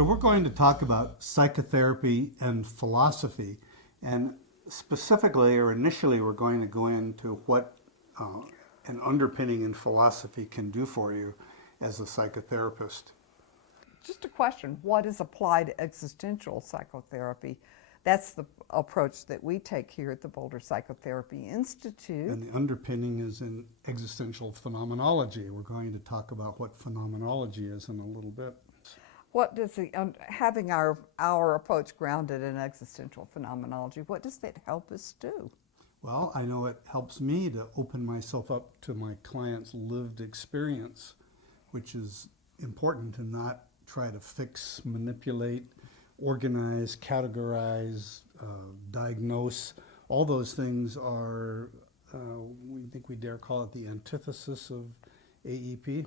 So we're going to talk about psychotherapy and philosophy, and specifically or initially we're going to go into what an underpinning in philosophy can do for you as a psychotherapist. Just a question, what is applied existential psychotherapy? That's the approach that we take here at the Boulder Psychotherapy Institute. And the underpinning is in existential phenomenology. We're going to talk about what phenomenology is in a little bit. What does having our approach grounded in existential phenomenology, what does that help us do? Well, I know it helps me to open myself up to my client's lived experience, which is important to not try to fix, manipulate, organize, categorize, diagnose. All those things are, we think we dare call it the antithesis of AEP.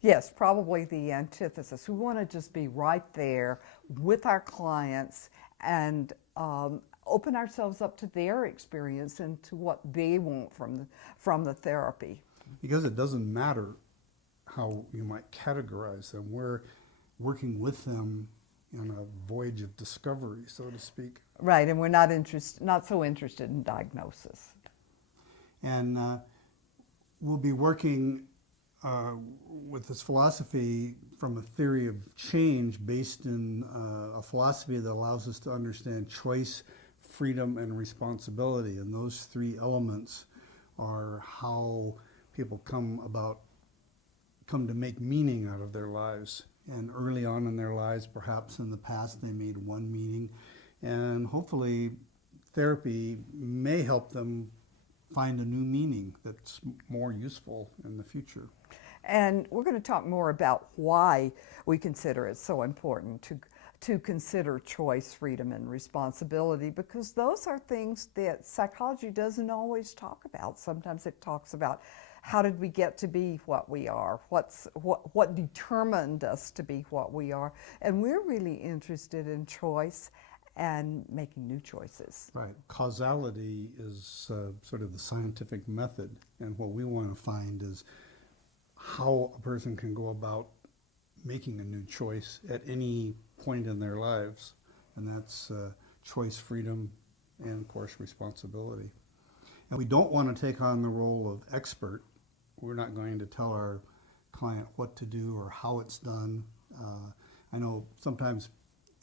Yes, probably the antithesis. We want to just be right there with our clients and open ourselves up to their experience and to what they want from the therapy. Because it doesn't matter how you might categorize them. We're working with them on a voyage of discovery, so to speak. Right, and we're not so interested in diagnosis. And we'll be working with this philosophy from a theory of change based in a philosophy that allows us to understand choice, freedom, and responsibility. And those three elements are how people come to make meaning out of their lives. And early on in their lives, perhaps in the past, they made one meaning. And hopefully therapy may help them find a new meaning that's more useful in the future. And we're going to talk more about why we consider it so important to consider choice, freedom, and responsibility, because those are things that psychology doesn't always talk about. Sometimes it talks about how did we get to be what we are, what determined us to be what we are, and we're really interested in choice and making new choices. Right. Causality is sort of the scientific method, and what we want to find is how a person can go about making a new choice at any point in their lives, and that's choice, freedom, and of course responsibility. And we don't want to take on the role of expert. We're not going to tell our client what to do or how it's done. I know sometimes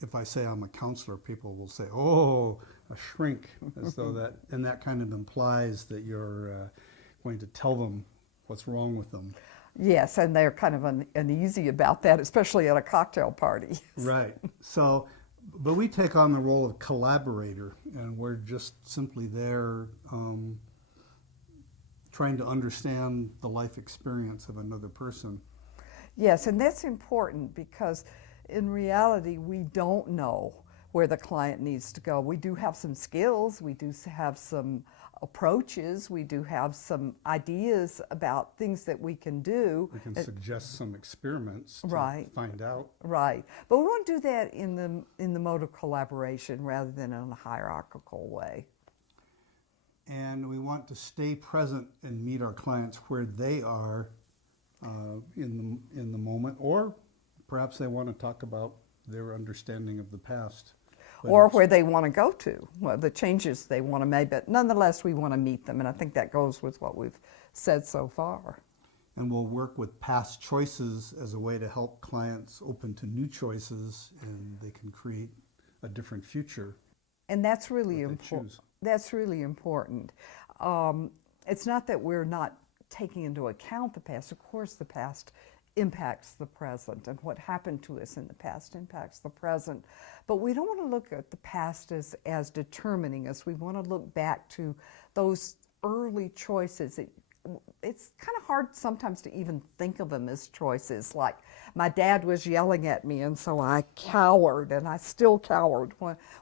if I say I'm a counselor, people will say, "Oh, a shrink," as though that kind of implies that you're going to tell them what's wrong with them. Yes, and they're kind of uneasy about that, especially at a cocktail party. Right. So, but we take on the role of collaborator, and we're just simply there trying to understand the life experience of another person. Yes, and that's important because in reality, we don't know where the client needs to go. We do have some skills, we do have some approaches, we do have some ideas about things that we can do. We can suggest some experiments to find out. Right, but we want to do that in the mode of collaboration rather than in a hierarchical way. And we want to stay present and meet our clients where they are in the moment, or perhaps they want to talk about their understanding of the past. Or where they want to go to, well, the changes they want to make, but nonetheless we want to meet them, and I think that goes with what we've said so far. And we'll work with past choices as a way to help clients open to new choices, and they can create a different future. And that's really important. That's really important. It's not that we're not taking into account the past. Of course, the past impacts the present, and what happened to us in the past impacts the present. But we don't want to look at the past as determining us. We want to look back to those early choices. It's kind of hard sometimes to even think of them as choices. Like, my dad was yelling at me, and so I cowered, and I still cowered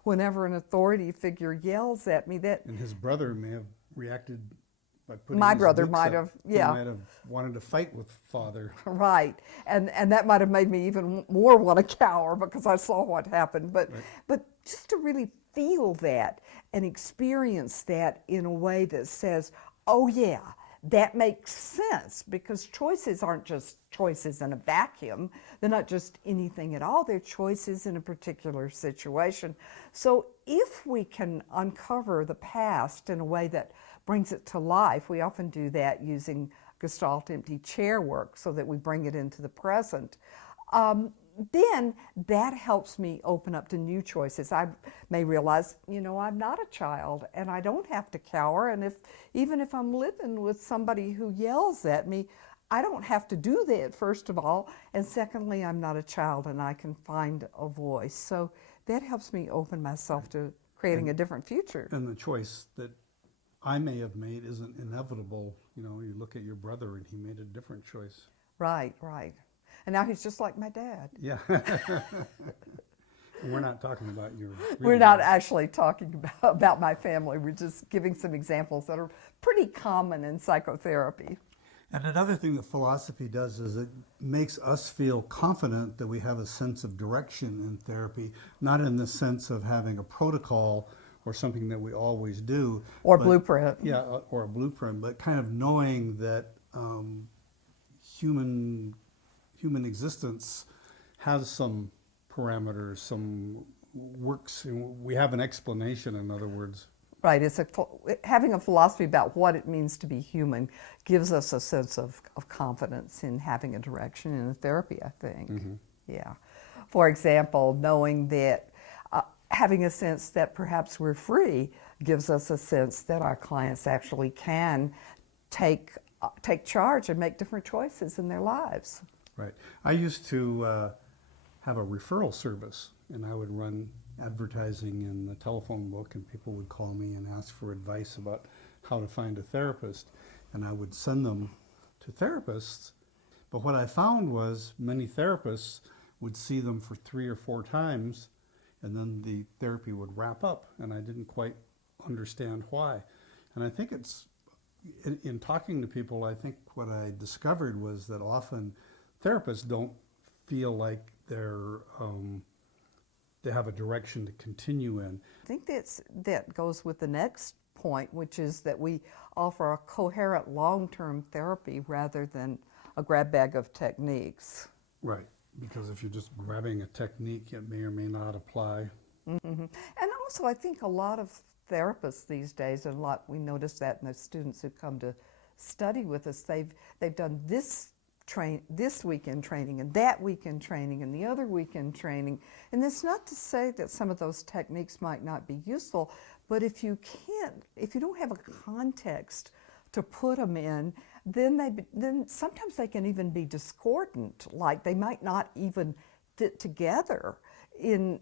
whenever an authority figure yells at me. And his brother may have reacted by putting my his brother boots might up. have, yeah. He might have wanted to fight with father. Right, and that might have made me even more want to cower because I saw what happened. But just to really feel that and experience that in a way that says, oh yeah, that makes sense because choices aren't just choices in a vacuum. They're not just anything at all. They're choices in a particular situation. So if we can uncover the past in a way that brings it to life, we often do that using Gestalt empty chair work so that we bring it into the present. Then that helps me open up to new choices. I may realize, I'm not a child and I don't have to cower. And even if I'm living with somebody who yells at me, I don't have to do that, first of all. And secondly, I'm not a child and I can find a voice. So that helps me open myself to creating a different future. And the choice that I may have made isn't inevitable. You look at your brother and he made a different choice. Right. And now he's just like my dad. Yeah. We're not talking about your... We're not actually talking about my family. We're just giving some examples that are pretty common in psychotherapy. And another thing that philosophy does is it makes us feel confident that we have a sense of direction in therapy, not in the sense of having a protocol or something that we always do. Or blueprint. Yeah, or a blueprint, but kind of knowing that human existence has some parameters, some works, we have an explanation, in other words. Right, having a philosophy about what it means to be human gives us a sense of confidence in having a direction in therapy, I think. Mm-hmm. Yeah. For example, knowing that having a sense that perhaps we're free gives us a sense that our clients actually can take charge and make different choices in their lives. Right. I used to have a referral service, and I would run advertising in the telephone book, and people would call me and ask for advice about how to find a therapist, and I would send them to therapists. But what I found was many therapists would see them for 3 or 4 times, and then the therapy would wrap up, and I didn't quite understand why. And I think it's, in talking to people, I think what I discovered was that often therapists don't feel like they have a direction to continue in. I think that goes with the next point, which is that we offer a coherent long-term therapy rather than a grab bag of techniques. Right, because if you're just grabbing a technique, it may or may not apply. Mm-hmm. And also, I think a lot of therapists these days, and we notice that in the students who come to study with us, they've done this weekend training and that weekend training and the other weekend training. And that's not to say that some of those techniques might not be useful, but if you don't have a context to put them in, then sometimes they can even be discordant, like they might not even fit together in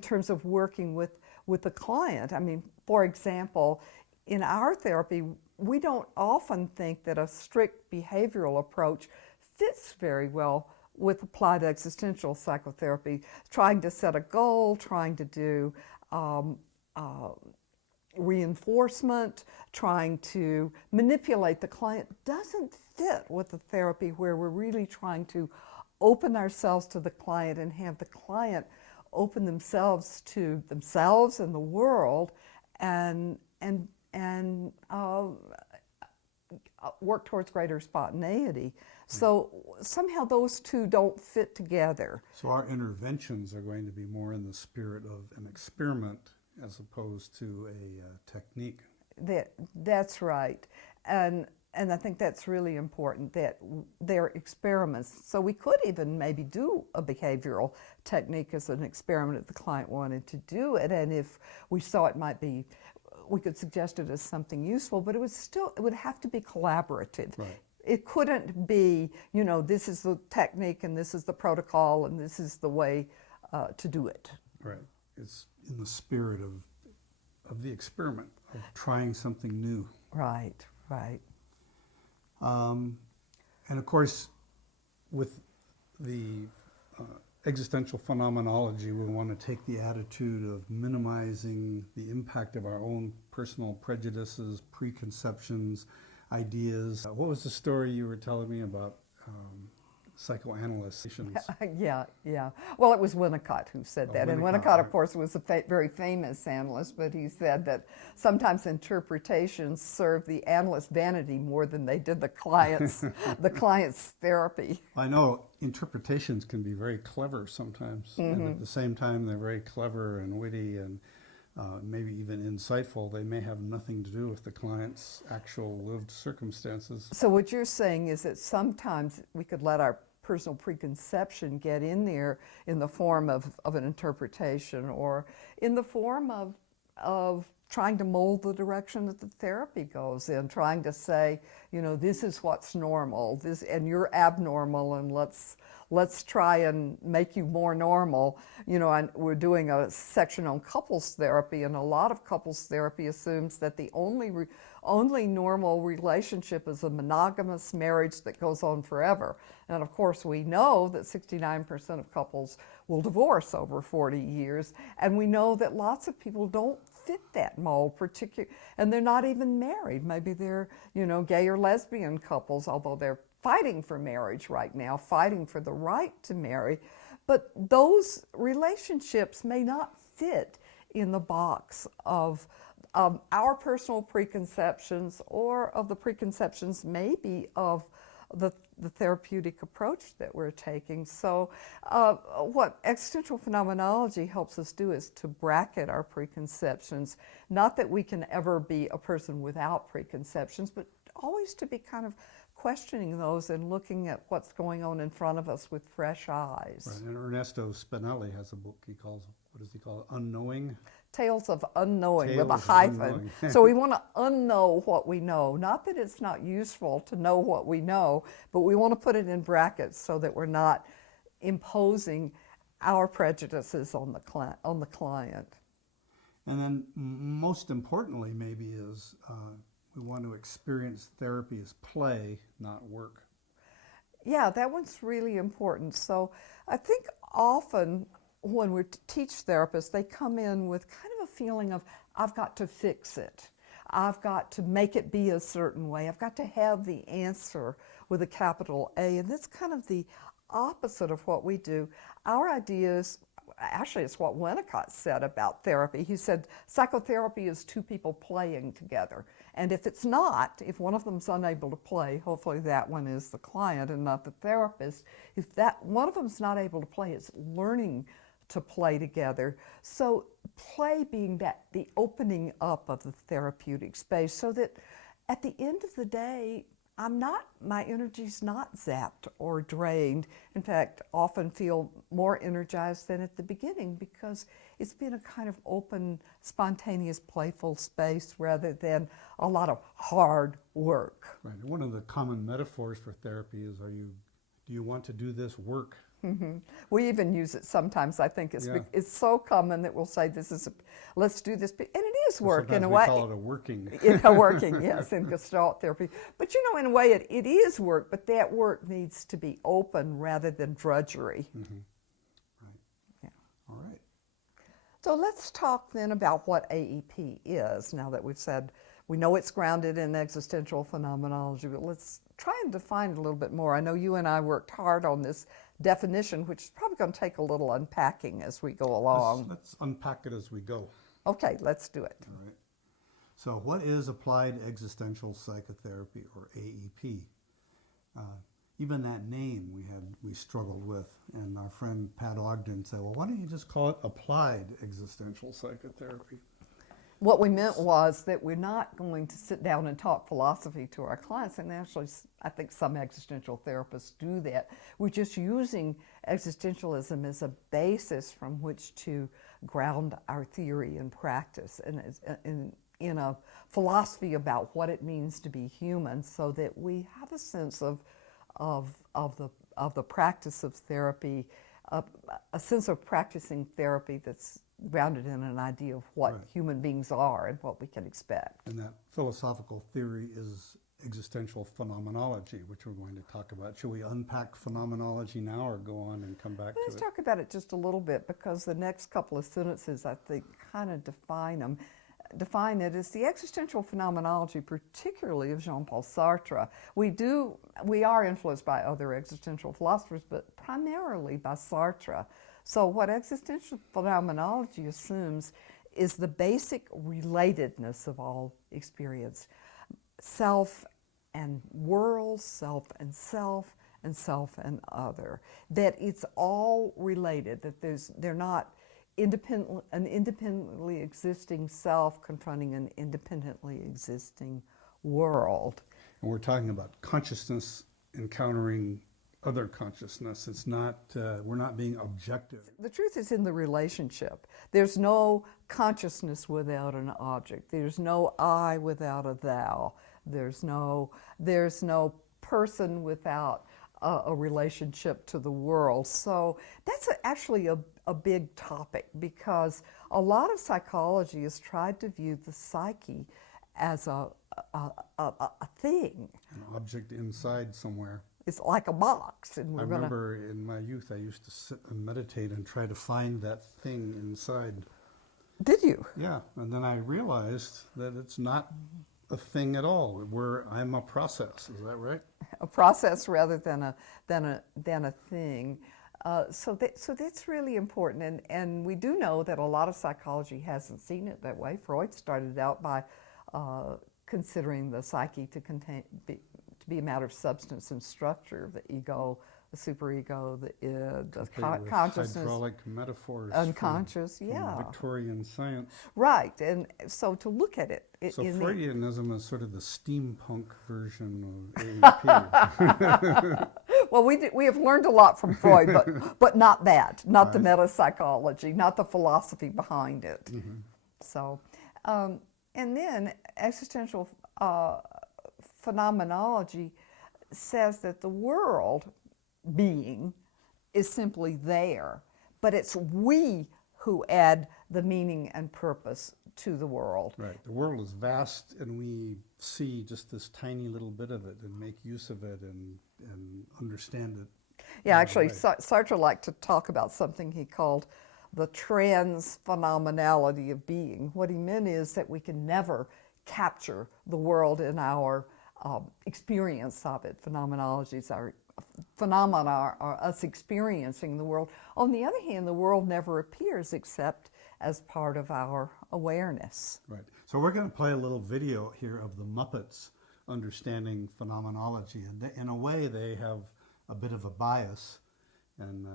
terms of working with the client. I mean, for example, in our therapy, we don't often think that a strict behavioral approach fits very well with applied existential psychotherapy. Trying to set a goal, trying to do reinforcement, trying to manipulate the client doesn't fit with the therapy where we're really trying to open ourselves to the client and have the client open themselves to themselves and the world and work towards greater spontaneity. So somehow those two don't fit together. So our interventions are going to be more in the spirit of an experiment as opposed to a technique. That's right. And I think that's really important, that they're experiments. So we could even maybe do a behavioral technique as an experiment if the client wanted to do it. And if we saw it might be, we could suggest it as something useful, but it would have to be collaborative. Right. It couldn't be, this is the technique and this is the protocol and this is the way to do it. Right. It's in the spirit of the experiment, of trying something new. Right. And of course, with the existential phenomenology, we want to take the attitude of minimizing the impact of our own personal prejudices, preconceptions, ideas. What was the story you were telling me about psychoanalysts. Yeah, yeah. Well, it was Winnicott who said that. And Winnicott, right. of course, was a very famous analyst, but he said that sometimes interpretations serve the analyst's vanity more than they did the client's, the client's therapy. I know interpretations can be very clever sometimes, and at the same time they're very clever and witty and maybe even insightful. They may have nothing to do with the client's actual lived circumstances. So what you're saying is that sometimes we could let our personal preconception get in there in the form of an interpretation or in the form of trying to mold the direction that the therapy goes in, trying to say, you know, this is what's normal, this, and you're abnormal, and let's try and make you more normal. You know, and we're doing a section on couples therapy, and a lot of couples therapy assumes that the only normal relationship is a monogamous marriage that goes on forever. And of course, we know that 69% of couples will divorce over 40 years, and we know that lots of people don't fit that mold, and they're not even married. Maybe they're, you know, gay or lesbian couples, although they're fighting for marriage right now, fighting for the right to marry. But those relationships may not fit in the box of our personal preconceptions or of the preconceptions maybe of the therapeutic approach that we're taking. So what existential phenomenology helps us do is to bracket our preconceptions. Not that we can ever be a person without preconceptions, but always to be kind of questioning those and looking at what's going on in front of us with fresh eyes. Right. And Ernesto Spinelli has a book he calls, what does he call it, Unknowing? Tales of unknowing Tales with a of hyphen. unknowing. So we want to unknow what we know. Not that it's not useful to know what we know, but we want to put it in brackets so that we're not imposing our prejudices on the client. And then most importantly maybe is we want to experience therapy as play, not work. Yeah, that one's really important. So I think often when we teach therapists, they come in with kind of a feeling of, I've got to fix it. I've got to make it be a certain way. I've got to have the answer with a capital A. And that's kind of the opposite of what we do. Our ideas, actually it's what Winnicott said about therapy. He said psychotherapy is two people playing together. And if it's not, if one of them's unable to play, hopefully that one is the client and not the therapist. If that one of them's not able to play, it's learning to play together. So play being the opening up of the therapeutic space, so that at the end of the day, my energy's not zapped or drained. In fact, often feel more energized than at the beginning, because it's been a kind of open, spontaneous, playful space rather than a lot of hard work. Right. One of the common metaphors for therapy is, do you want to do this work? Mm-hmm. We even use it sometimes. I think it's so common that we'll say, let's do this, and it is work in a way. We call it a working. Working, yes, in Gestalt therapy. But you know, in a way, it is work, but that work needs to be open rather than drudgery. Mm-hmm. Right. Yeah. All right. So let's talk then about what AEP is, now that we've said we know it's grounded in existential phenomenology, but let's try and define it a little bit more. I know you and I worked hard on this definition, which is probably going to take a little unpacking as we go along. Let's unpack it as we go. Okay, let's do it. All right. So what is Applied Existential Psychotherapy, or AEP? Even that name we struggled with, and our friend Pat Ogden said, well, why don't you just call it Applied Existential Psychotherapy? What we meant was that we're not going to sit down and talk philosophy to our clients, and actually I think some existential therapists do that. We're just using existentialism as a basis from which to ground our theory and practice, and in a philosophy about what it means to be human, so that we have a sense of the practice of therapy, a sense of practicing therapy that's grounded in an idea of what human beings are and what we can expect. And that philosophical theory is existential phenomenology, which we're going to talk about. Should we unpack phenomenology now or go on and come back to it? Let's talk about it just a little bit, because the next couple of sentences, I think, kind of define them. define it is the existential phenomenology, particularly of Jean-Paul Sartre. We are influenced by other existential philosophers, but primarily by Sartre. So what existential phenomenology assumes is the basic relatedness of all experience. Self and world, self and self, and self and other. That it's all related, that they're not an independently existing self confronting an independently existing world. And we're talking about consciousness encountering other consciousness. It's not, we're not being objective. The truth is in the relationship. There's no consciousness without an object. There's no I without a thou. There's no person without a relationship to the world. So that's actually a big topic, because a lot of psychology has tried to view the psyche as a thing. An object inside somewhere. It's like a box. And I remember in my youth I used to sit and meditate and try to find that thing inside. Did you? Yeah, and then I realized that it's not a thing at all. I'm a process. Is that right? A process rather than a thing. So that's really important, and we do know that a lot of psychology hasn't seen it that way. Freud started out by considering the psyche to be a matter of substance and structure, the ego, the superego, the id, the consciousness. Hydraulic metaphors. Unconscious, from Victorian science. Right, and so to look at it. So Freudianism is sort of the steampunk version of AEP. Well, we have learned a lot from Freud, but not that, not the metapsychology, not the philosophy behind it. Mm-hmm. So, and then existential phenomenology says that the world being is simply there, but it's we who add the meaning and purpose to the world. Right. The world is vast, and we see just this tiny little bit of it and make use of it and understand it. Yeah, actually, Sartre liked to talk about something he called the trans-phenomenality of being. What he meant is that we can never capture the world in our experience of it. Phenomena are us experiencing the world. On the other hand, the world never appears except as part of our awareness. Right. So we're going to play a little video here of the Muppets understanding phenomenology, and in a way they have a bit of a bias. And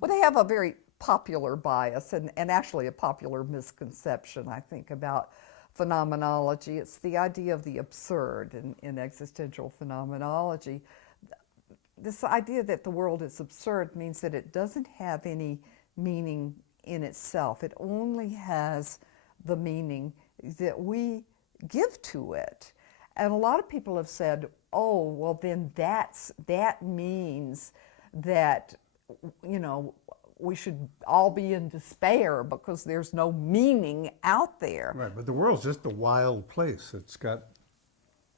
well, they have a very popular bias and actually a popular misconception, I think, about phenomenology. It's the idea of the absurd in existential phenomenology. This idea that the world is absurd means that it doesn't have any meaning in itself. It only has the meaning that we give to it. And a lot of people have said, oh, well, then that means that, you know, we should all be in despair because there's no meaning out there. Right, but the world's just a wild place.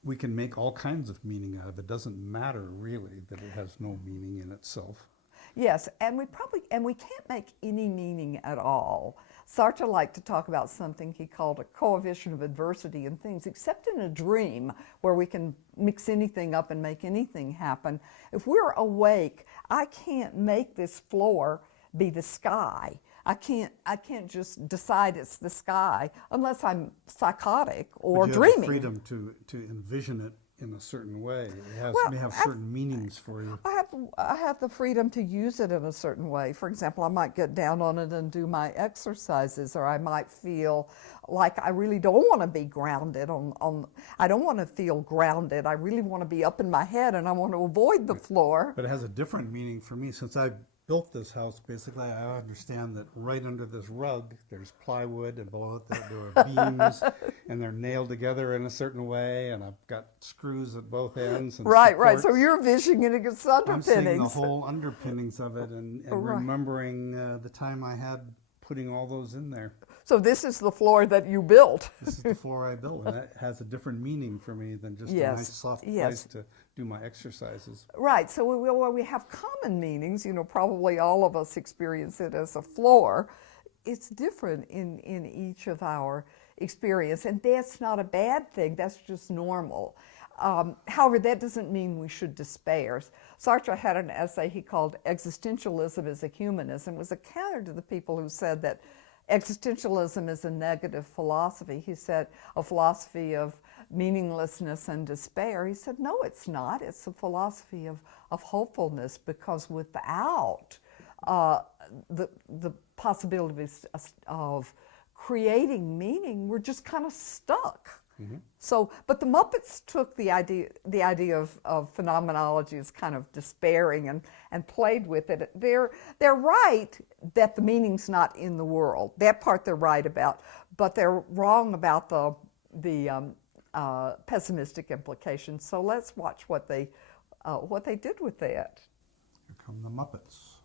We can make all kinds of meaning out of it. It doesn't matter really that it has no meaning in itself. Yes, and we can't make any meaning at all. Sartre liked to talk about something he called a coefficient of adversity in things, except in a dream where we can mix anything up and make anything happen. If we're awake, I can't make this floor be the sky. I can't just decide it's the sky unless I'm psychotic or but you dreaming. have the freedom to envision it in a certain way. It may have certain meanings for you. I have the freedom to use it in a certain way. For example, I might get down on it and do my exercises, or I might feel like I really don't want to be grounded I don't want to feel grounded. I really want to be up in my head and I want to avoid the floor. But it has a different meaning for me. Since I built this house, basically I understand that right under this rug there's plywood, and below it there are beams and they're nailed together in a certain way, and I've got screws at both ends and right supports. So you're visioning its underpinnings. I'm seeing the whole underpinnings of it and remembering the time I had putting all those in there. So this is the floor that you built. This is the floor I built, and that has a different meaning for me than just a nice soft place to do my exercises. Right, so we have common meanings, you know, probably all of us experience it as a floor. It's different in each of our experience, and that's not a bad thing, that's just normal. However, that doesn't mean we should despair. Sartre had an essay he called Existentialism is a Humanism. It was a counter to the people who said that existentialism is a negative philosophy. He said a philosophy of meaninglessness and despair. He said, no, it's not. It's a philosophy of hopefulness, because without the possibilities of creating meaning, we're just kind of stuck. So, but the Muppets took the idea of phenomenology as kind of despairing and played with it. They're right that the meaning's not in the world. That part they're right about, but they're wrong about the pessimistic implications. So let's watch what they did with that. Here come the Muppets.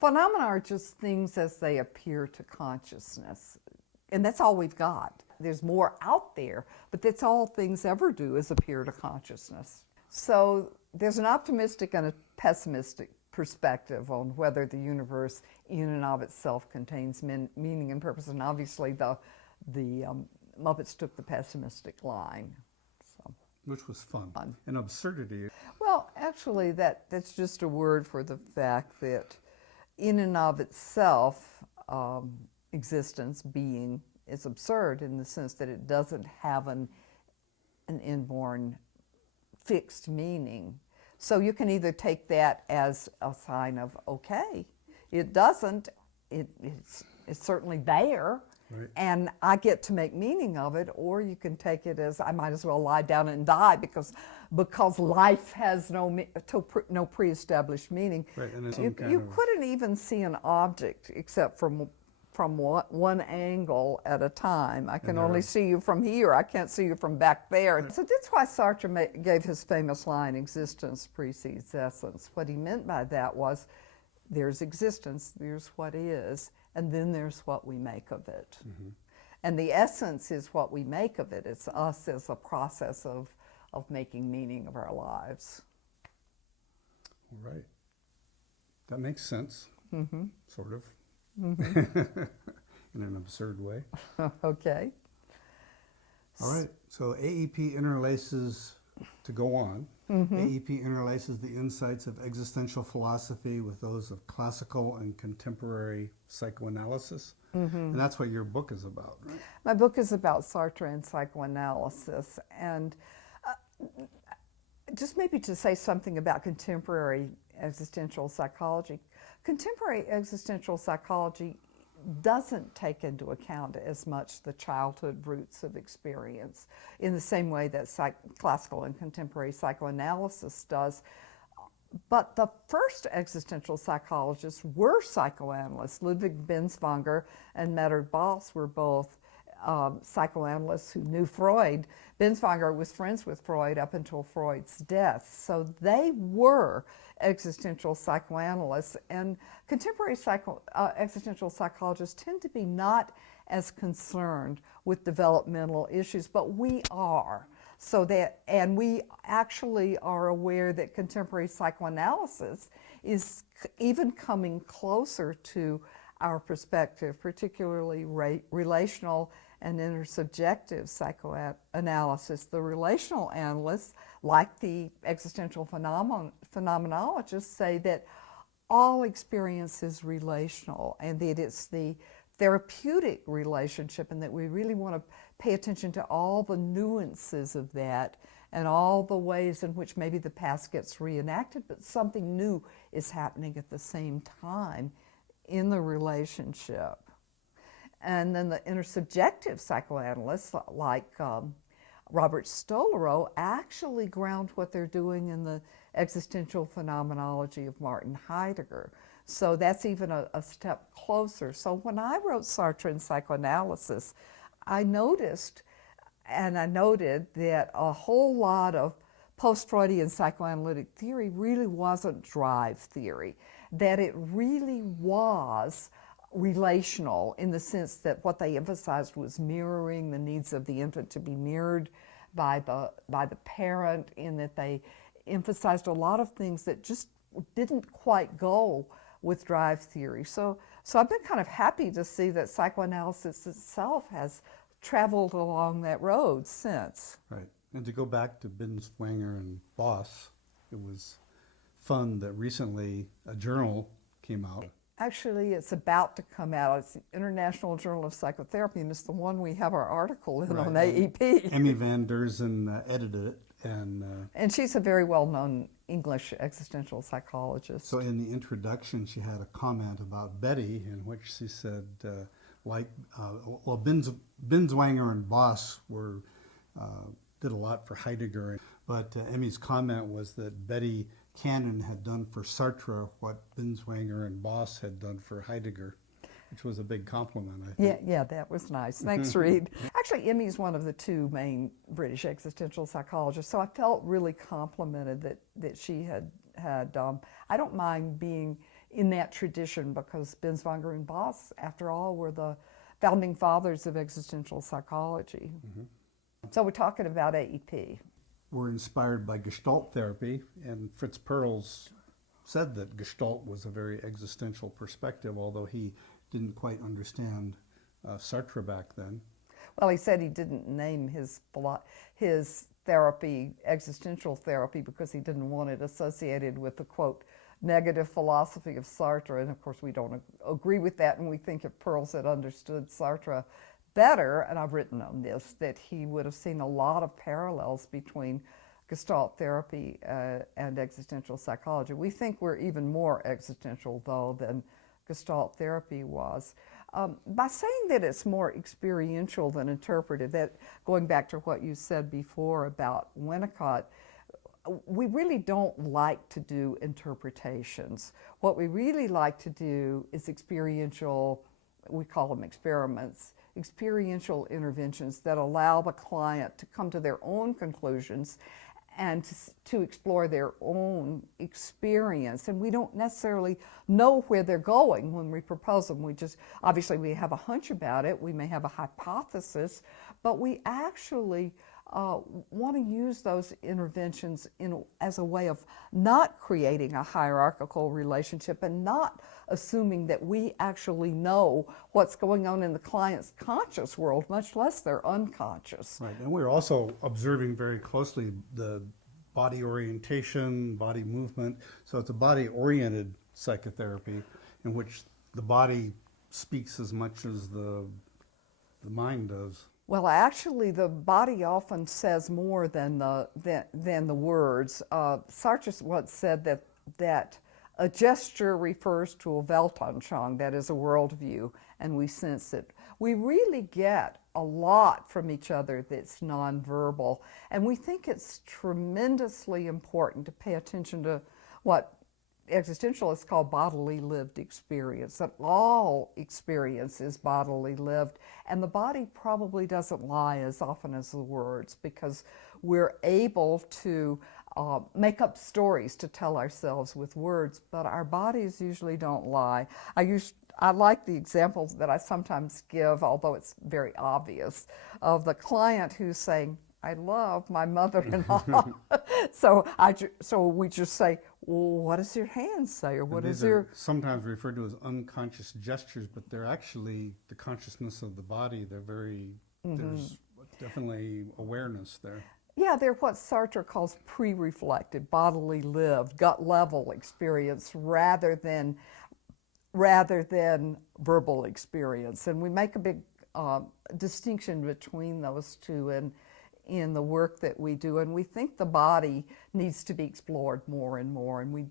Phenomena are just things as they appear to consciousness, and that's all we've got. There's more out there, but that's all things ever do, is appear to consciousness. So there's an optimistic and a pessimistic perspective on whether the universe in and of itself contains meaning and purpose, and obviously the Muppets took the pessimistic line. So. Which was fun. And absurdity. Well, actually, that's just a word for the fact that in and of itself, existence, being, is absurd in the sense that it doesn't have an inborn fixed meaning. So you can either take that as a sign of, okay, it doesn't, it's certainly there, right, and I get to make meaning of it, or you can take it as, I might as well lie down and die because life has no pre-established meaning. Right, and you couldn't even see an object except from one angle at a time. I can only see you from here. I can't see you from back there. Right. So that's why Sartre gave his famous line, existence precedes essence. What he meant by that was, there's existence, there's what is, and then there's what we make of it. Mm-hmm. And the essence is what we make of it. It's us as a process of making meaning of our lives. All right. That makes sense, sort of. In an absurd way. Okay. All right. So AEP interlaces, to go on, AEP interlaces the insights of existential philosophy with those of classical and contemporary psychoanalysis. And that's what your book is about, right? My book is about Sartre and psychoanalysis. And just maybe to say something about contemporary existential psychology. Contemporary existential psychology doesn't take into account as much the childhood roots of experience in the same way that classical and contemporary psychoanalysis does. But the first existential psychologists were psychoanalysts. Ludwig Binswanger and Medard Boss were both psychoanalysts who knew Freud. Binswanger was friends with Freud up until Freud's death. So they were existential psychoanalysts, and contemporary existential psychologists tend to be not as concerned with developmental issues, but we are. And we actually are aware that contemporary psychoanalysis is even coming closer to our perspective, particularly relational and intersubjective psychoanalysis. The relational analysts, like the existential phenomenologists, say that all experience is relational and that it's the therapeutic relationship, and that we really want to pay attention to all the nuances of that and all the ways in which maybe the past gets reenacted, but something new is happening at the same time in the relationship. And then the intersubjective psychoanalysts, like Robert Stolorow, actually ground what they're doing in the existential phenomenology of Martin Heidegger. So that's even a step closer. So when I wrote Sartre and psychoanalysis, I noticed and I noted that a whole lot of post-Freudian psychoanalytic theory really wasn't drive theory, that it really was relational in the sense that what they emphasized was mirroring, the needs of the infant to be mirrored by the parent, in that emphasized a lot of things that just didn't quite go with drive theory. So I've been kind of happy to see that psychoanalysis itself has traveled along that road since. Right. And to go back to Binswanger and Boss, it was fun that recently a journal came out. Actually, it's about to come out. It's the International Journal of Psychotherapy, and it's the one we have our article in on AEP. Emmy Van Derzen edited it. And she's a very well-known English existential psychologist. So in the introduction, she had a comment about Betty, in which she said, Binswanger and Boss did a lot for Heidegger, but Emmy's comment was that Betty Cannon had done for Sartre what Binswanger and Boss had done for Heidegger, which was a big compliment, I think. Yeah, that was nice. Thanks, Reed. Actually, Emmy's one of the two main British existential psychologists, so I felt really complimented that she had I don't mind being in that tradition, because Binswanger and Boss, after all, were the founding fathers of existential psychology. Mm-hmm. So we're talking about AEP. We're inspired by Gestalt therapy, and Fritz Perls said that Gestalt was a very existential perspective, although he didn't quite understand Sartre back then. Well, he said he didn't name his therapy existential therapy because he didn't want it associated with the, quote, negative philosophy of Sartre. And of course, we don't agree with that, and we think if Perls had understood Sartre better, and I've written on this, that he would have seen a lot of parallels between Gestalt therapy and existential psychology. We think we're even more existential, though, than Gestalt therapy was. By saying that it's more experiential than interpretive, that going back to what you said before about Winnicott, we really don't like to do interpretations. What we really like to do is experiential, we call them experiments, experiential interventions that allow the client to come to their own conclusions and to explore their own experience. And we don't necessarily know where they're going when we propose them. Obviously we have a hunch about it, we may have a hypothesis, but we actually want to use those interventions as a way of not creating a hierarchical relationship and not assuming that we actually know what's going on in the client's conscious world, much less their unconscious. Right, and we're also observing very closely the body orientation, body movement. So it's a body-oriented psychotherapy in which the body speaks as much as the mind does. Well, actually, the body often says more than the words. Sartre once said that a gesture refers to a Weltanschauung, that is a worldview, and we sense it. We really get a lot from each other that's nonverbal, and we think it's tremendously important to pay attention to what existentialists call bodily lived experience, that all experience is bodily lived, and the body probably doesn't lie as often as the words, because we're able to make up stories to tell ourselves with words, but our bodies usually don't lie. I like the examples that I sometimes give, although it's very obvious, of the client who's saying, I love my mother-in-law. So we just say, well, what does your hand say? Or what is your... sometimes referred to as unconscious gestures, but they're actually the consciousness of the body. They're very, there's definitely awareness there. Yeah, they're what Sartre calls pre-reflected, bodily lived, gut level experience rather than verbal experience. And we make a big distinction between those two in the work that we do, and we think the body needs to be explored more and more. And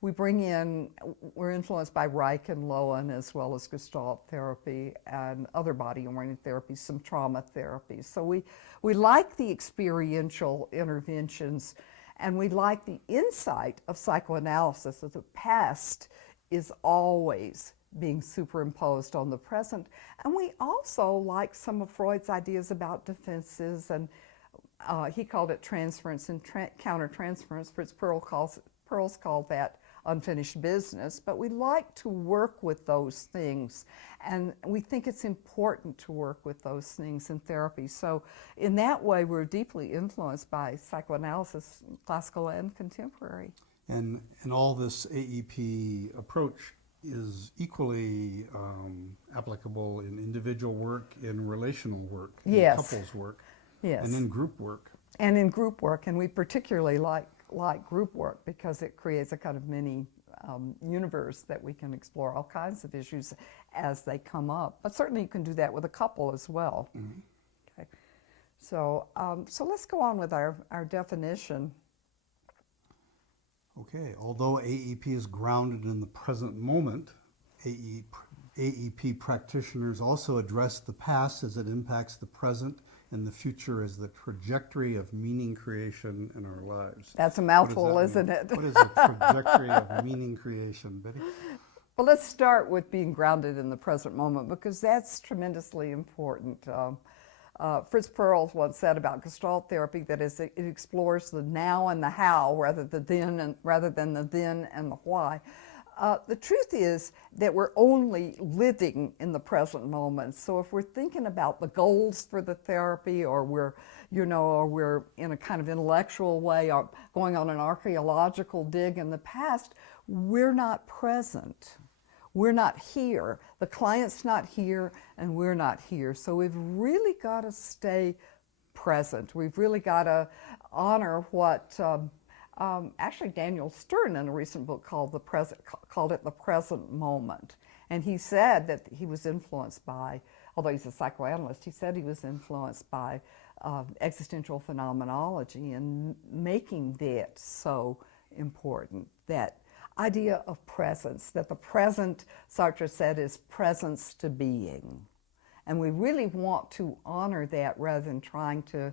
we're influenced by Reich and Lowen, as well as Gestalt therapy and other body-oriented therapies, some trauma therapies. So we like the experiential interventions, and we like the insight of psychoanalysis that the past is always being superimposed on the present. And we also like some of Freud's ideas about defenses, and he called it transference and countertransference. Fritz Perls called that unfinished business, but we like to work with those things, and we think it's important to work with those things in therapy. So in that way, we're deeply influenced by psychoanalysis, classical and contemporary. And all this AEP approach is equally applicable in individual work, in relational work, in Yes. couples work, Yes. and in group work. And in group work, and we particularly like group work because it creates a kind of mini universe that we can explore all kinds of issues as they come up. But certainly you can do that with a couple as well. Mm-hmm. Okay. So let's go on with our definition. Okay, although AEP is grounded in the present moment, AEP practitioners also address the past as it impacts the present and the future as the trajectory of meaning creation in our lives. That's a mouthful, isn't it? What is the trajectory of meaning creation, Betty? Well, let's start with being grounded in the present moment because that's tremendously important. Fritz Perls once said about Gestalt therapy that it explores the now and the how rather than the then and the why. The truth is that we're only living in the present moment. So if we're thinking about the goals for the therapy, or we're in a kind of intellectual way, or going on an archaeological dig in the past, we're not present. We're not here. The client's not here, and we're not here. So we've really got to stay present. We've really got to honor what actually Daniel Stern in a recent book called it the present moment. And he said that he was influenced by, although he's a psychoanalyst, he said he was influenced by existential phenomenology and making that so important, that idea of presence, that the present, Sartre said, is presence to being. And we really want to honor that rather than trying to,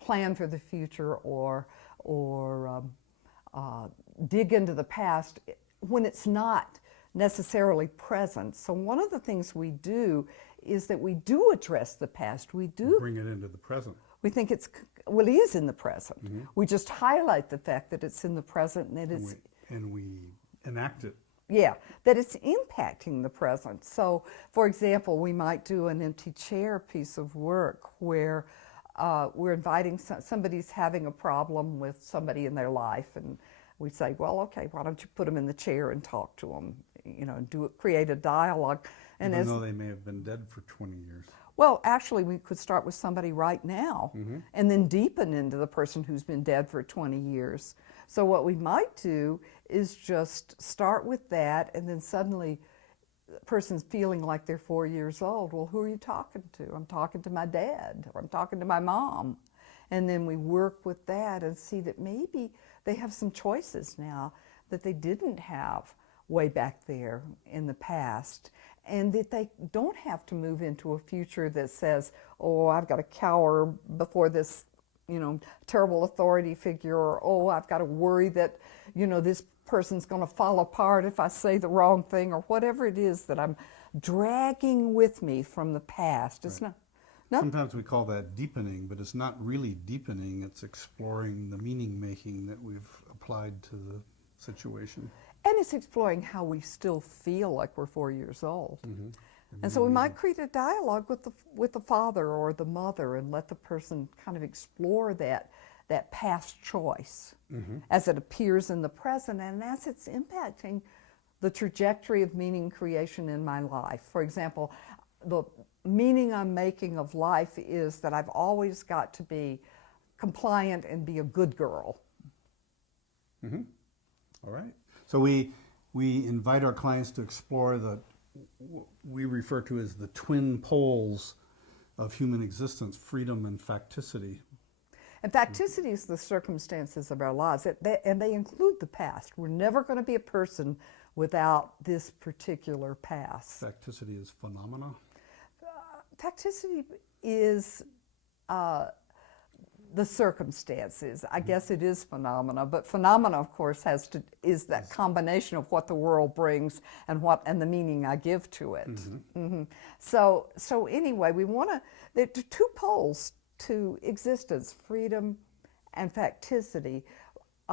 plan for the future or dig into the past when it's not necessarily present. So one of the things we do is that we do address the past. We do bring it into the present. We think it is in the present. Mm-hmm. We just highlight the fact that it's in the present and that it's... And we enact it. Yeah, that it's impacting the present. So, for example, we might do an empty chair piece of work where we're inviting somebody's having a problem with somebody in their life, and we say, well, okay, why don't you put them in the chair and talk to them, create a dialogue. And Even though they may have been dead for 20 years. Well, actually, we could start with somebody right now and then deepen into the person who's been dead for 20 years. So what we might do is just start with that, and then suddenly the person's feeling like they're 4 years old. Well, who are you talking to? I'm talking to my dad, or I'm talking to my mom. And then we work with that and see that maybe they have some choices now that they didn't have way back there in the past, and that they don't have to move into a future that says, oh, I've got to cower before this, terrible authority figure, or, oh, I've got to worry that, this person's going to fall apart if I say the wrong thing, or whatever it is that I'm dragging with me from the past. It's right. No? Sometimes we call that deepening, but it's not really deepening. It's exploring the meaning making that we've applied to the situation. And it's exploring how we still feel like we're 4 years old. Mm-hmm. And so we might create a dialogue with the father or the mother and let the person kind of explore that past choice as it appears in the present and as it's impacting the trajectory of meaning creation in my life. For example, the meaning I'm making of life is that I've always got to be compliant and be a good girl. Mm-hmm. All right. So we invite our clients to explore what we refer to as the twin poles of human existence, freedom and facticity. And facticity is the circumstances of our lives, and they include the past. We're never going to be a person without this particular past. Facticity is phenomena? Facticity is the circumstances. I guess it is phenomena, but phenomena, of course, is that combination of what the world brings and the meaning I give to it. So anyway, we want to. There are two poles to existence: freedom and facticity.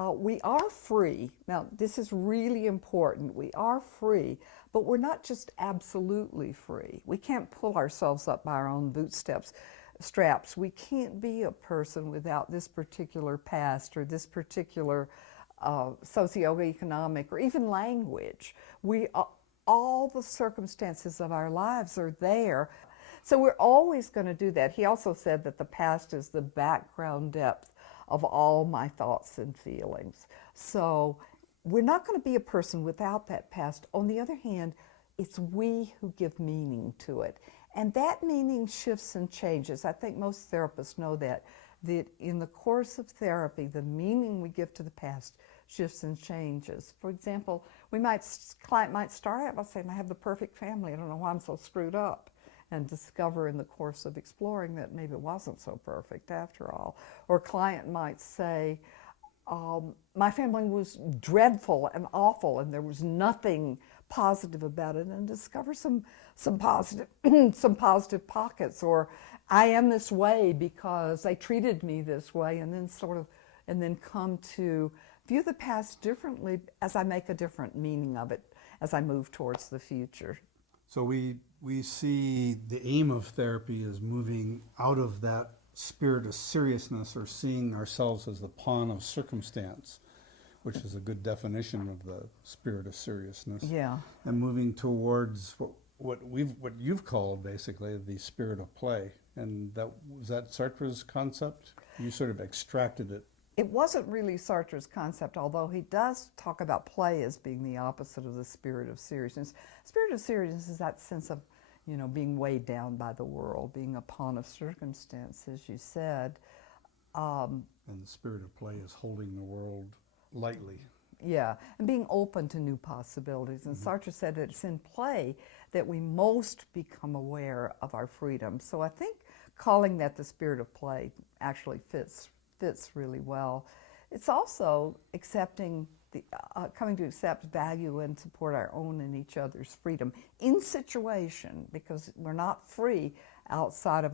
we are free. Now, this is really important. We are free, but we're not just absolutely free. We can't pull ourselves up by our own straps. We can't be a person without this particular past or this particular socioeconomic or even language. All the circumstances of our lives are there. So we're always going to do that. He also said that the past is the background depth of all my thoughts and feelings. So we're not going to be a person without that past. On the other hand, it's we who give meaning to it. And that meaning shifts and changes. I think most therapists know that in the course of therapy, the meaning we give to the past shifts and changes. For example, client might start out by saying, I have the perfect family. I don't know why I'm so screwed up. And discover in the course of exploring that maybe it wasn't so perfect after all. Or a client might say, my family was dreadful and awful and there was nothing positive about it, and discover some positive some positive pockets. Or I am this way because they treated me this way, and then come to view the past differently as I make a different meaning of it as I move towards the future. So we see the aim of therapy is moving out of that spirit of seriousness or seeing ourselves as the pawn of circumstance, which is a good definition of the spirit of seriousness. Yeah. And moving towards what you've called basically the spirit of play. And was that Sartre's concept? You sort of extracted it. It wasn't really Sartre's concept, although he does talk about play as being the opposite of the spirit of seriousness. Spirit of seriousness is that sense of, being weighed down by the world, being a pawn of circumstance, as you said. And the spirit of play is holding the world lightly. Yeah, and being open to new possibilities. And Sartre said that it's in play that we most become aware of our freedom. So I think calling that the spirit of play actually fits really well. It's also accepting coming to accept, value, and support our own and each other's freedom in situation, because we're not free outside of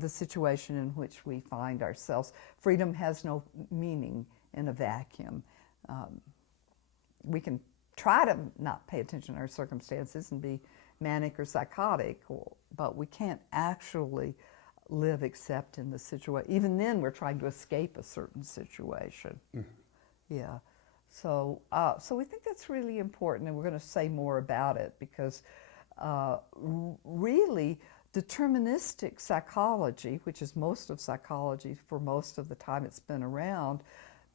the situation in which we find ourselves. Freedom has no meaning in a vacuum. We can try to not pay attention to our circumstances and be manic or psychotic, but we can't actually live except in the situation. Even then, we're trying to escape a certain situation. Yeah. So we think that's really important, and we're going to say more about it because really deterministic psychology, which is most of psychology for most of the time it's been around,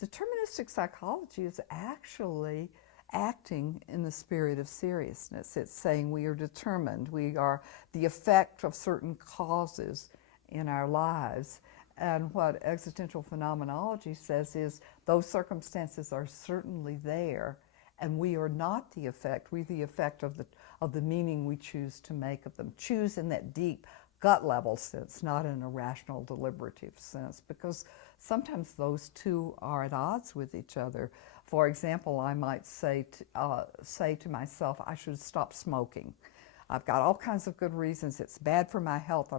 deterministic psychology is actually acting in the spirit of seriousness. It's saying we are determined, we are the effect of certain causes in our lives. And what existential phenomenology says is those circumstances are certainly there, and we are not the effect. We're the effect of the meaning we choose to make of them. Choose in that deep gut level sense, not in a rational deliberative sense, because sometimes those two are at odds with each other. For example, I might say to myself, I should stop smoking. I've got all kinds of good reasons. It's bad for my health.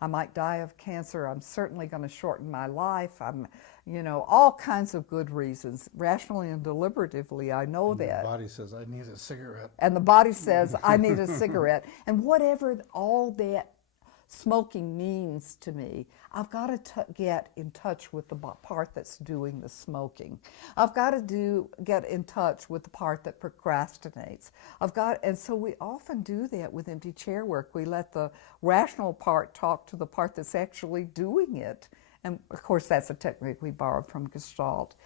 I might die of cancer. I'm certainly going to shorten my life. All kinds of good reasons. Rationally and deliberatively, I know that. The body says, I need a cigarette. And the body says, I need a cigarette. And whatever all that smoking means to me, I've got to get in touch with the part that's doing the smoking. I've got to get in touch with the part that procrastinates. And so we often do that with empty chair work. We let the rational part talk to the part that's actually doing it. And of course, that's a technique we borrowed from Gestalt.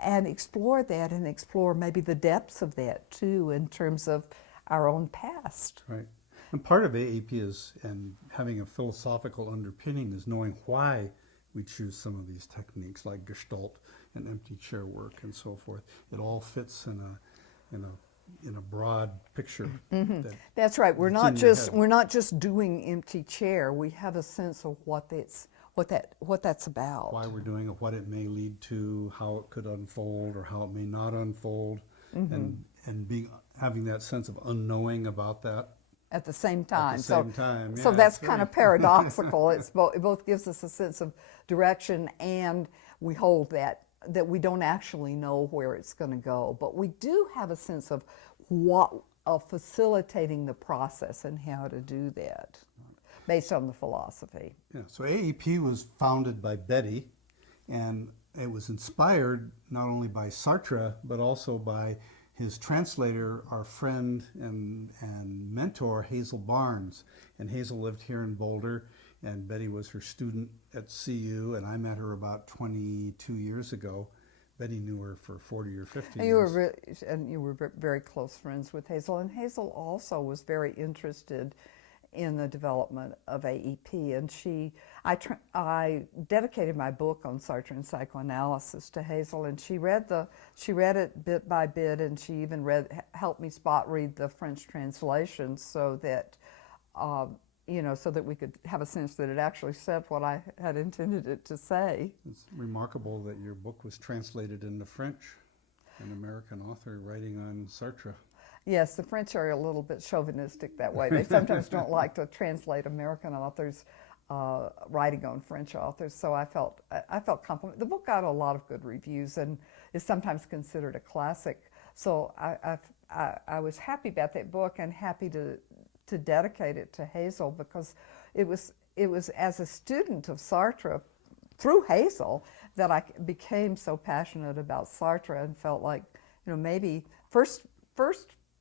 And explore that, and explore maybe the depths of that too in terms of our own past. Right. And part of AEP and having a philosophical underpinning is knowing why we choose some of these techniques like Gestalt and empty chair work and so forth. It all fits in a broad picture. That's right. We're not just doing empty chair. We have a sense of what that's about. Why we're doing it, what it may lead to, how it could unfold or how it may not unfold, and having that sense of unknowing about that. At the same time. So that's kind of paradoxical. It both gives us a sense of direction, and we hold that that we don't actually know where it's going to go, but we do have a sense of what of facilitating the process and how to do that based on the philosophy. Yeah, so AEP was founded by Betty, and it was inspired not only by Sartre, but also by his translator, our friend and mentor, Hazel Barnes. And Hazel lived here in Boulder, and Betty was her student at CU, and I met her about 22 years ago. Betty knew her for 40 or 50 years. You were very close friends with Hazel, and Hazel also was very interested in the development of AEP, and I dedicated my book on Sartre and psychoanalysis to Hazel, and she read it bit by bit, and she even helped me spot read the French translation so that so that we could have a sense that it actually said what I had intended it to say. It's remarkable that your book was translated into French, an American author writing on Sartre. Yes, the French are a little bit chauvinistic that way. They sometimes don't like to translate American authors writing on French authors, so I felt complimented. The book got a lot of good reviews and is sometimes considered a classic. So I was happy about that book and happy to dedicate it to Hazel, because it was as a student of Sartre through Hazel that I became so passionate about Sartre and felt like, maybe first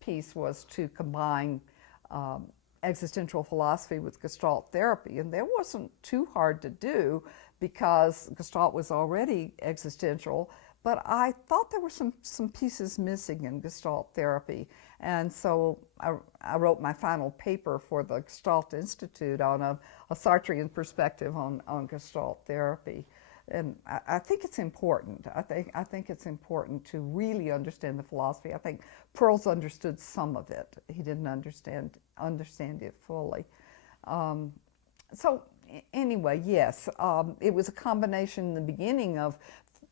piece was to combine existential philosophy with Gestalt therapy, and that wasn't too hard to do because Gestalt was already existential, but I thought there were some pieces missing in Gestalt therapy, and so I wrote my final paper for the Gestalt Institute on a Sartrean perspective on Gestalt therapy. And I think it's important. I think it's important to really understand the philosophy. I think Pearl's understood some of it. He didn't understand it fully. So anyway, yes, it was a combination in the beginning of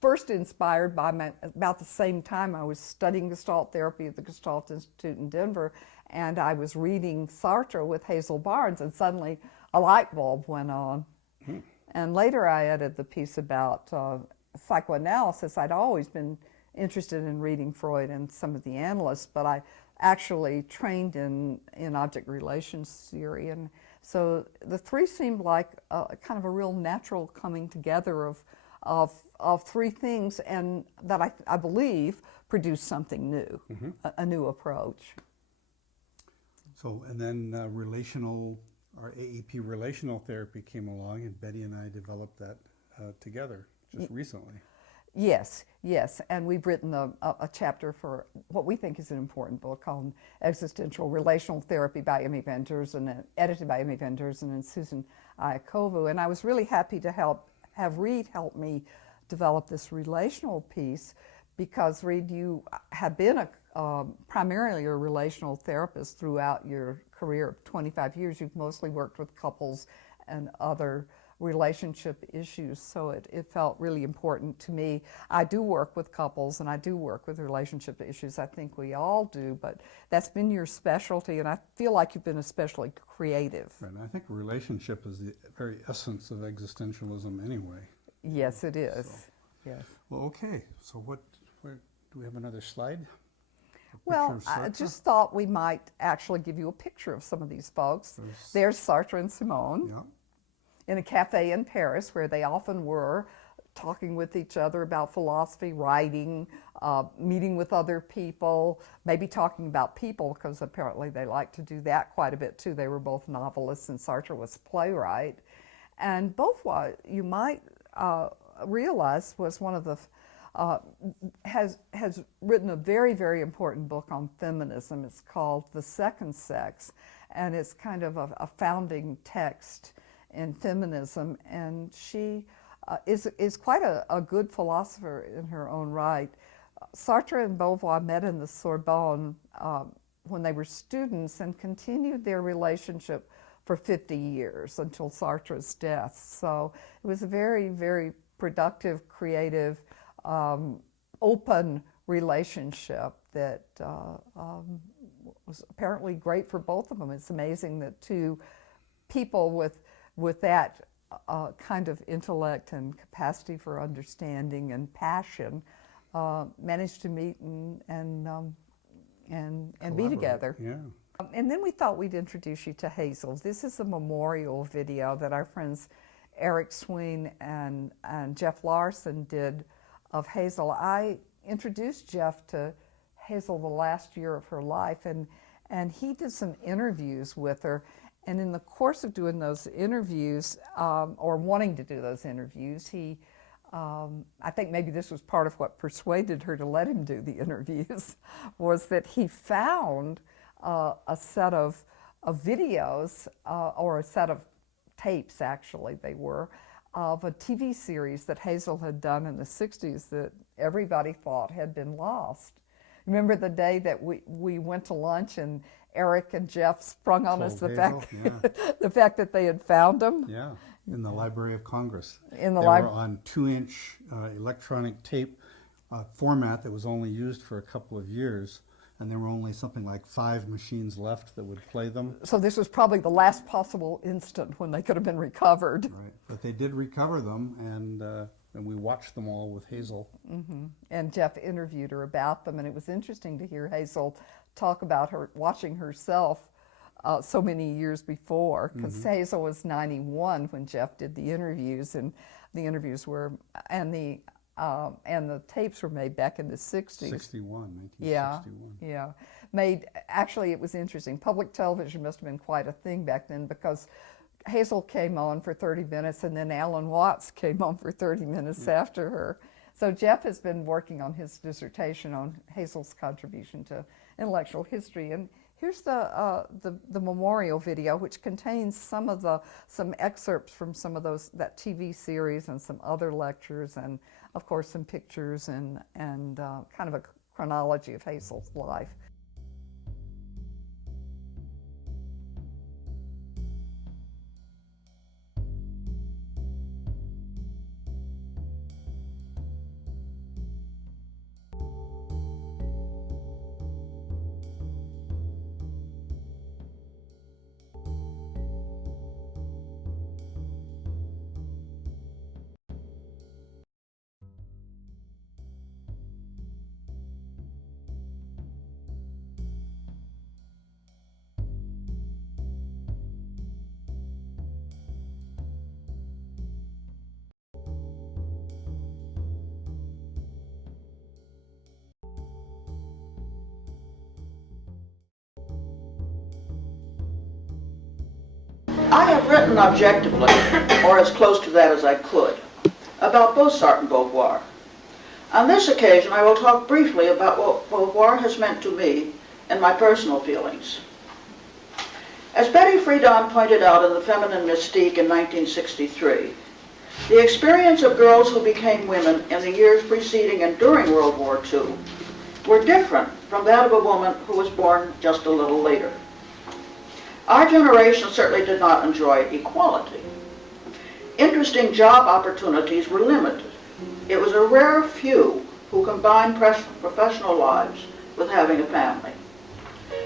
first inspired by about the same time I was studying Gestalt therapy at the Gestalt Institute in Denver, and I was reading Sartre with Hazel Barnes, and suddenly a light bulb went on. And later I added the piece about psychoanalysis. I'd always been interested in reading Freud and some of the analysts, but I actually trained in object relations theory. And so the three seemed like kind of a real natural coming together of three things, and that I believe produced something new, a new approach. So, and then our AEP relational therapy came along, and Betty and I developed that together just recently. Yes, and we've written a chapter for what we think is an important book called Existential Relational Therapy by Emmy Van Derzen, edited by Emmy Van Derzen and Susan Iacovu, and I was really happy to have Reed help me develop this relational piece, because Reed, you have been primarily a relational therapist throughout your career of 25 years. You've mostly worked with couples and other relationship issues, so it felt really important to me. I do work with couples and I do work with relationship issues. I think we all do, but that's been your specialty, and I feel like you've been especially creative. Right, and I think relationship is the very essence of existentialism anyway. Yes, it is. So, yes. Well, okay, so do we have another slide? Well, I just thought we might actually give you a picture of some of these folks. There's Sartre and Simone. Yeah. In a cafe in Paris, where they often were talking with each other about philosophy, writing, meeting with other people, maybe talking about people, because apparently they like to do that quite a bit too. They were both novelists, and Sartre was a playwright. And Beauvoir, you might realize, was one of the has written a very, very important book on feminism. It's called The Second Sex, and it's kind of a founding text in feminism, and she is quite a good philosopher in her own right. Sartre and Beauvoir met in the Sorbonne when they were students and continued their relationship for 50 years until Sartre's death. So it was a very, very productive, creative, open relationship that was apparently great for both of them. It's amazing that two people with that kind of intellect and capacity for understanding and passion managed to meet and be together. Yeah. And then we thought we'd introduce you to Hazel. This is a memorial video that our friends Eric Sween and Jeff Larson did of Hazel. I introduced Jeff to Hazel the last year of her life, and he did some interviews with her. And in the course of doing those interviews, or wanting to do those interviews, he, I think maybe this was part of what persuaded her to let him do the interviews, was that he found a set of videos, or a set of tapes, actually they were, of a TV series that Hazel had done in the 60s that everybody thought had been lost. Remember the day that we went to lunch and Eric and Jeff sprung on us the fact that they had found them? Yeah, in the Library of Congress. They were on 2-inch electronic tape format that was only used for a couple of years, and there were only something like 5 machines left that would play them. So this was probably the last possible instant when they could have been recovered. Right, but they did recover them, and we watched them all with Hazel. Mm-hmm. And Jeff interviewed her about them, and it was interesting to hear Hazel talk about her watching herself so many years before, because Hazel was 91 when Jeff did the interviews, and the interviews were, and the tapes were made back in the 60s. 1961. Yeah. Actually, it was interesting. Public television must have been quite a thing back then, because Hazel came on for 30 minutes and then Alan Watts came on for 30 minutes after her. So Jeff has been working on his dissertation on Hazel's contribution to intellectual history. And here's the memorial video, which contains some excerpts from that TV series and some other lectures, and of course some pictures and kind of a chronology of Hazel's life. I have written objectively, or as close to that as I could, about Bossart and Beauvoir. On this occasion, I will talk briefly about what Beauvoir has meant to me and my personal feelings. As Betty Friedan pointed out in The Feminine Mystique in 1963, the experience of girls who became women in the years preceding and during World War II were different from that of a woman who was born just a little later. Our generation certainly did not enjoy equality. Interesting job opportunities were limited. It was a rare few who combined professional lives with having a family.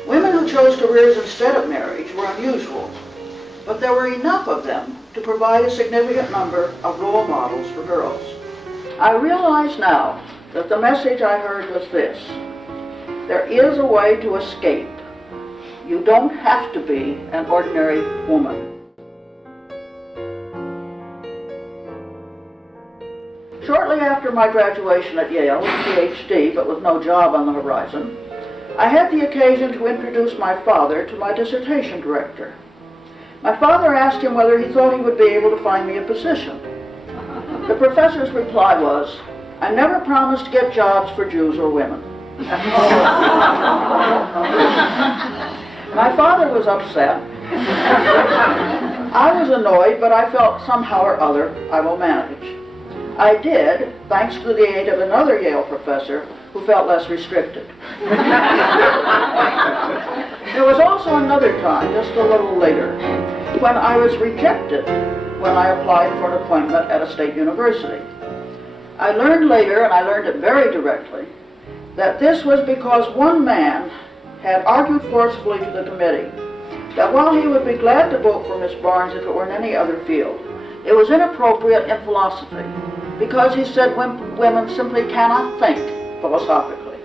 Women who chose careers instead of marriage were unusual, but there were enough of them to provide a significant number of role models for girls. I realize now that the message I heard was this: there is a way to escape. You don't have to be an ordinary woman. Shortly after my graduation at Yale, with a PhD, but with no job on the horizon, I had the occasion to introduce my father to my dissertation director. My father asked him whether he thought he would be able to find me a position. The professor's reply was, "I never promised to get jobs for Jews or women." My father was upset. I was annoyed, but I felt somehow or other I will manage. I did, thanks to the aid of another Yale professor who felt less restricted. There was also another time, just a little later, when I was rejected when I applied for an appointment at a state university. I learned later, and I learned it very directly, that this was because one man had argued forcefully to the committee that while he would be glad to vote for Miss Barnes if it were in any other field, It was inappropriate in philosophy because he said women simply cannot think philosophically.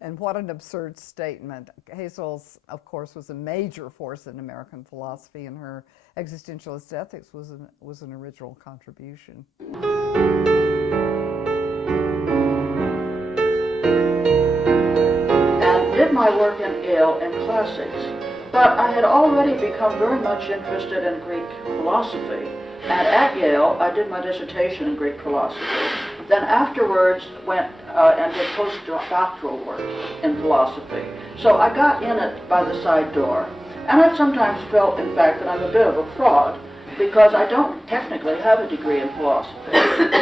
And what an absurd statement. Hazel's, of course, was a major force in American philosophy, and her existentialist ethics was an original contribution. And did my work in Yale in classics. But I had already become very much interested in Greek philosophy. And at Yale, I did my dissertation in Greek philosophy. Then afterwards went and did postdoctoral work in philosophy. So I got in it by the side door. And I've sometimes felt, in fact, that I'm a bit of a fraud because I don't technically have a degree in philosophy.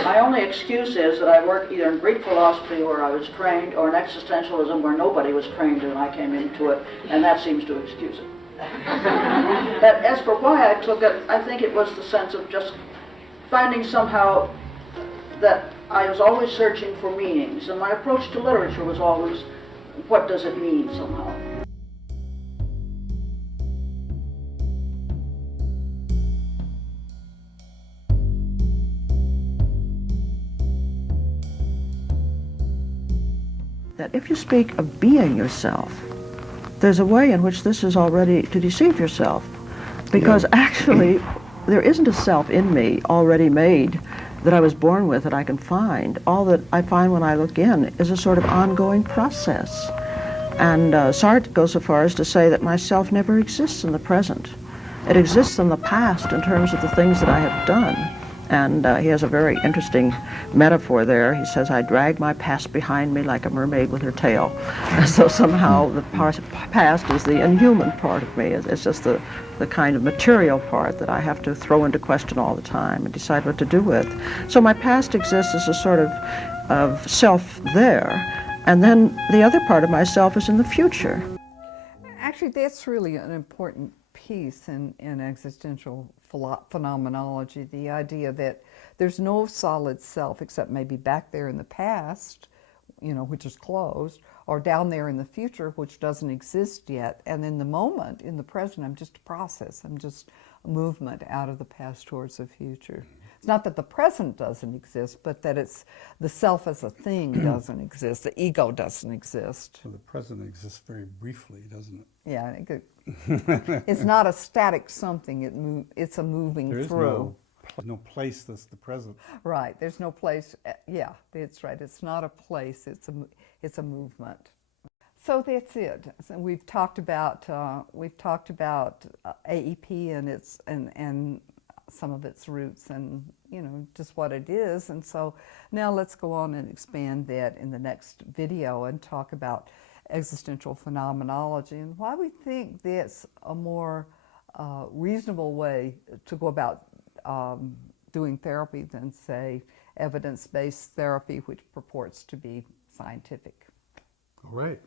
My only excuse is that I work either in Greek philosophy where I was trained or in existentialism where nobody was trained and I came into it, and that seems to excuse it. But as for why I took it, I think it was the sense of just finding somehow that I was always searching for meanings, and my approach to literature was always, what does it mean somehow? That if you speak of being yourself, there's a way in which this is already to deceive yourself. Because actually, there isn't a self in me already made that I was born with that I can find. All that I find when I look in is a sort of ongoing process. And Sartre goes so far as to say that myself never exists in the present. It exists in the past in terms of the things that I have done. And he has a very interesting metaphor there. He says, I drag my past behind me like a mermaid with her tail. So somehow the past is the inhuman part of me. It's just the kind of material part that I have to throw into question all the time and decide what to do with. So my past exists as a sort of self there. And then the other part of myself is in the future. Actually, that's really an important piece in existential phenomenology, the idea that there's no solid self except maybe back there in the past, which is closed, or down there in the future, which doesn't exist yet. And in the moment, in the present, I'm just a process. I'm just a movement out of the past towards the future. It's not that the present doesn't exist, but that it's the self as a thing doesn't exist. The ego doesn't exist. So the present exists very briefly, doesn't it? Yeah, it's not a static something. It's a moving through. There is no place that's the present. Right. There's no place. Yeah, that's right. It's not a place. It's a movement. So that's it. So we've talked about AEP and its and some of its roots and just what it is. And so now let's go on and expand that in the next video and talk about existential phenomenology and why we think that's a more reasonable way to go about doing therapy than, say, evidence-based therapy, which purports to be scientific. All right.